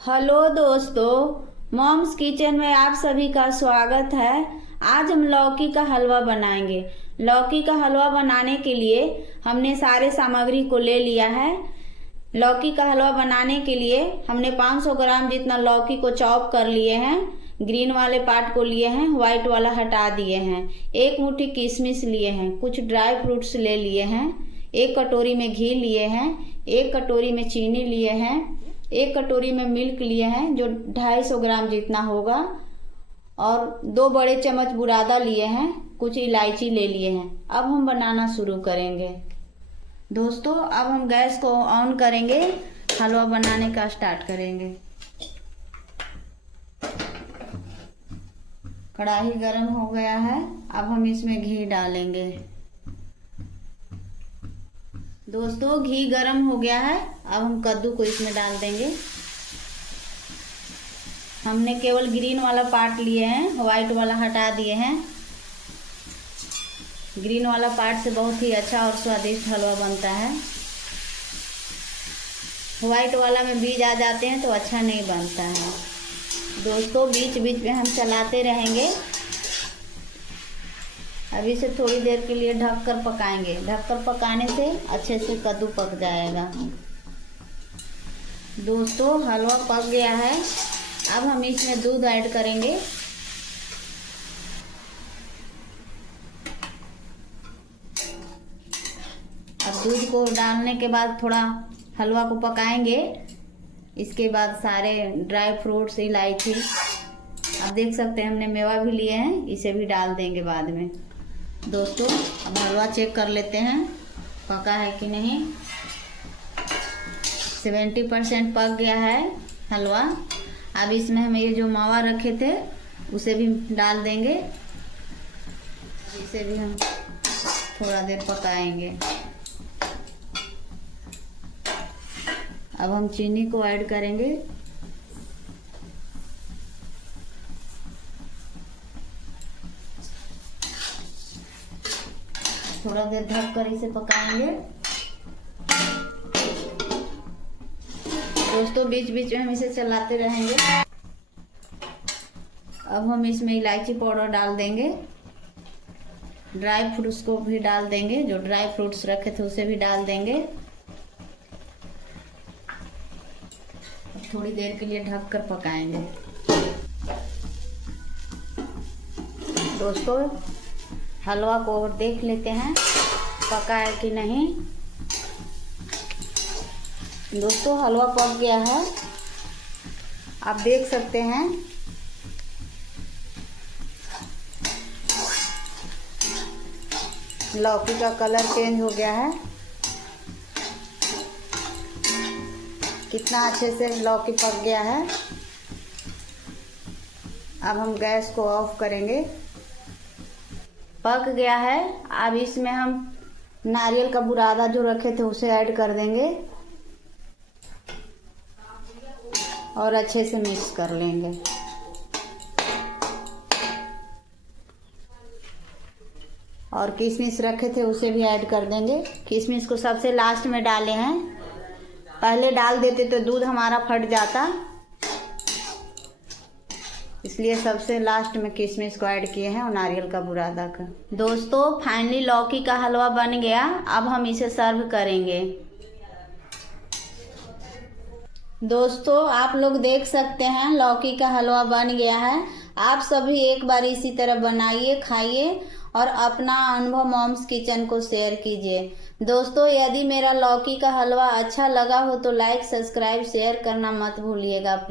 Hello दोस्तों, moms kitchen में आप सभी का स्वागत है। आज हम लौकी का हलवा बनाएंगे। लौकी का हलवा बनाने के लिए हमने सारे सामग्री को ले लिया है। लौकी का हलवा बनाने के लिए हमने 500 ग्राम जितना लौकी को चॉप कर लिए हैं। ग्रीन वाले पार्ट को लिए हैं, व्हाइट वाला हटा दिए हैं। एक मुट्ठी किशमिश लिए हैं, कुछ ड्राई फ्रूट्स ले लिए हैं, एक कटोरी में घी लिए हैं, एक कटोरी में चीनी लिए हैं, एक कटोरी में मिल्क लिए हैं जो 250 ग्राम जितना होगा, और 2 बड़े चम्मच बुरादा लिए हैं, कुछ इलायची ले लिए हैं। अब हम बनाना शुरू करेंगे। दोस्तों, अब हम गैस को ऑन करेंगे, हलवा बनाने का स्टार्ट करेंगे। कढ़ाई गरम हो गया है, अब हम इसमें घी डालेंगे। दोस्तों, घी गरम हो गया है, अब हम कद्दू को इसमें डाल देंगे। हमने केवल ग्रीन वाला पार्ट लिए हैं, व्हाइट वाला हटा दिए हैं। ग्रीन वाला पार्ट से बहुत ही अच्छा और स्वादिष्ट हलवा बनता है। व्हाइट वाला में बीज आ जाते हैं तो अच्छा नहीं बनता है। दोस्तों, बीच बीच में हम चलाते रहेंगे। अभी से थोड़ी देर के लिए ढककर पकाएंगे। ढककर पकाने से अच्छे से कद्दू पक जाएगा। दोस्तों, हलवा पक गया है, अब हम इसमें दूध ऐड करेंगे। अब दूध को डालने के बाद थोड़ा हलवा को पकाएंगे। इसके बाद सारे ड्राई फ्रूट्स, इलायची, आप देख सकते हैं हमने मेवा भी लिए हैं, इसे भी डाल देंगे बाद में। दोस्तों, अब हलवा चेक कर लेते हैं पका है कि नहीं। 70% पक गया है हलवा। अब इसमें हम ये जो मावा रखे थे उसे भी डाल देंगे। इसे भी हम थोड़ा देर पकाएंगे। अब हम चीनी को ऐड करेंगे। थोड़ा देर ढक कर इसे पकाएंगे। दोस्तों, बीच बीच में हम इसे चलाते रहेंगे। अब हम इसमें इलायची पाउडर डाल देंगे। ड्राई फ्रूट्स को भी डाल देंगे, जो ड्राई फ्रूट्स रखे थे उसे भी डाल देंगे। थोड़ी देर के लिए ढक कर पकाएंगे। दोस्तों, हलवा को देख लेते हैं पका है कि नहीं। दोस्तों, हलवा पक गया है, आप देख सकते हैं। लौकी का कलर चेंज हो गया है। कितना अच्छे से लौकी पक गया है। अब हम गैस को ऑफ करेंगे। पक गया है, अब इसमें हम नारियल का बुरादा जो रखे थे उसे ऐड कर देंगे और अच्छे से मिक्स कर लेंगे। और किशमिश रखे थे उसे भी ऐड कर देंगे। किशमिश को सबसे लास्ट में डाले हैं, पहले डाल देते तो दूध हमारा फट जाता, इसलिए सबसे लास्ट में किशमिश को ऐड किए हैं और नारियल का बुरादा का। दोस्तों, फाइनली लौकी का हलवा बन गया। अब हम इसे सर्व करेंगे। दोस्तों, आप लोग देख सकते हैं लौकी का हलवा बन गया है। आप सभी एक बार इसी तरह बनाइए, खाइए और अपना अनुभव मॉम्स किचन को शेयर कीजिए। दोस्तों, यदि मेरा लौकी का हलवा अच्छा लगा हो तो लाइक, सब्सक्राइब, शेयर करना मत भूलिएगा।